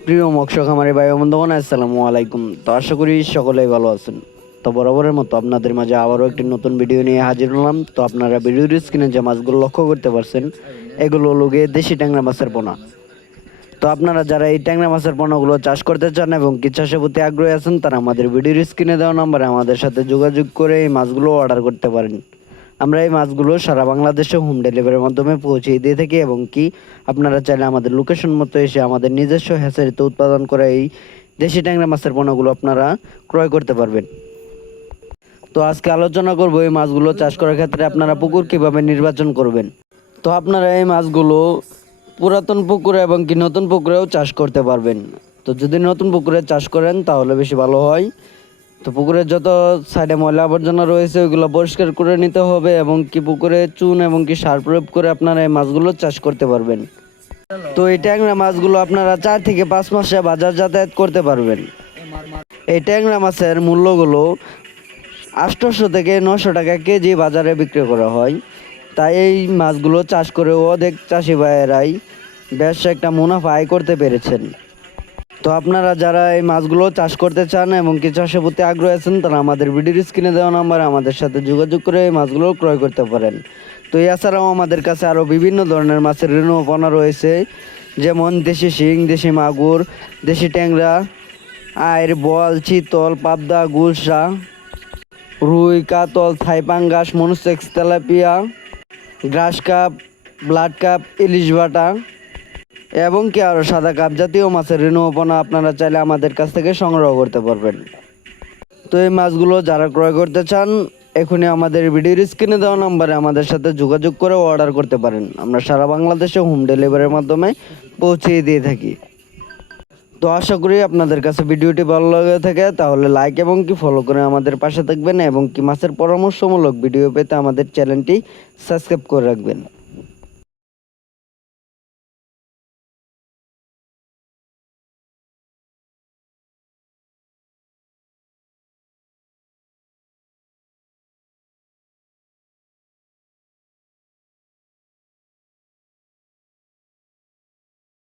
প্রিয় মৎস্য খামারি ভাই ও বন্ধুগণ, আসসালামু আলাইকুম। তো আশা করি সকলেই ভালো আছেন। তো বরাবরের মতো আপনাদের মাঝে আবারও একটি নতুন ভিডিও নিয়ে হাজির হলাম। তো আপনারা ভিডিওর স্ক্রিনে যে মাছগুলো লক্ষ্য করতে পারছেন, এগুলো হলো গিয়ে দেশি ট্যাংরা মাছের পোনা। তো আপনারা যারা এই ট্যাংরা মাছের পোনাগুলো চাষ করতে চান এবং কি চাষের প্রতি আগ্রহী আছেন, তারা আমাদের ভিডিওর স্ক্রিনে দেওয়া নম্বরে আমাদের সাথে যোগাযোগ করে এই মাছগুলো অর্ডার করতে পারেন। আমরা এই মাছগুলো সারা বাংলাদেশে হোম ডেলিভারির মাধ্যমে পৌঁছে দিয়ে থাকি এবং কি আপনারা চাইলে আমাদের লোকেশন মতো এসে আমাদের নিজস্ব হ্যাচারিতে উৎপাদন করা এই দেশি ট্যাংরা মাছের পোনাগুলো আপনারা ক্রয় করতে পারবেন। তো আজকে আলোচনা করব এই মাছগুলো চাষ করার ক্ষেত্রে আপনারা পুকুর কিভাবে নির্বাচন করবেন। তো আপনারা এই মাছগুলো পুরাতন পুকুরে এবং কি নতুন পুকুরেও চাষ করতে পারবেন। তো যদি নতুন পুকুরে চাষ করেন তাহলে বেশি ভালো হয়। তো পুকুরের যত সাইডে ময়লা আবর্জনা রয়েছে ওইগুলো পরিষ্কার করে নিতে হবে এবং কি পুকুরে চুন এবং কি সার প্রয়োগ করে আপনারা এই মাছগুলো চাষ করতে পারবেন। তো এই ট্যাংরা মাছগুলো আপনারা 4 থেকে 5 মাসে বাজার যাতায়াত করতে পারবেন। এই ট্যাংরা মাছের মূল্যগুলো 800 থেকে 900 টাকা কেজি বাজারে বিক্রি করা হয়। তাই এই মাছগুলো চাষ করে অনেক চাষি ভাইয়েরাই বেশ একটা মুনাফা আয় করতে পেরেছেন। তো আপনারা যারা এই মাছগুলো চাষ করতে চান এবং কি চাষের প্রতি আগ্রহী আছেন, তারা আমাদের ভিডিওর স্ক্রিনে দেওয়া নাম্বারে আমাদের সাথে যোগাযোগ করে এই মাছগুলো ক্রয় করতে পারেন। তো এছাড়াও আমাদের কাছে আরও বিভিন্ন ধরনের মাছের রেণুপনা রয়েছে, যেমন দেশি শিং, দেশি মাগুর, দেশি ট্যাংরা, আইর, বোয়াল, চিতল, পাবদা, গুলশা, রুই, কাতল, থাই পাঙ্গাস, monosex, tilapia, grass carp, blood carp, ইলিশ বাটা এবং কি আরও সাদা কাপ জাতীয় মাছের রেণুপনা আপনারা চাইলে আমাদের কাছ থেকে সংগ্রহ করতে পারবেন। তো এই মাছগুলো যারা ক্রয় করতে চান, এখনই আমাদের ভিডিওর স্ক্রিনে দেওয়া নম্বরে আমাদের সাথে যোগাযোগ করে অর্ডার করতে পারেন। আমরা সারা বাংলাদেশে হোম ডেলিভারির মাধ্যমে পৌঁছিয়ে দিয়ে থাকি। তো আশা করি আপনাদের কাছে ভিডিওটি ভালো লাগে থাকে, তাহলে লাইক এবং কি ফলো করে আমাদের পাশে থাকবেন এবং কি মাছের পরামর্শমূলক ভিডিও পেতে আমাদের চ্যানেলটি সাবস্ক্রাইব করে রাখবেন।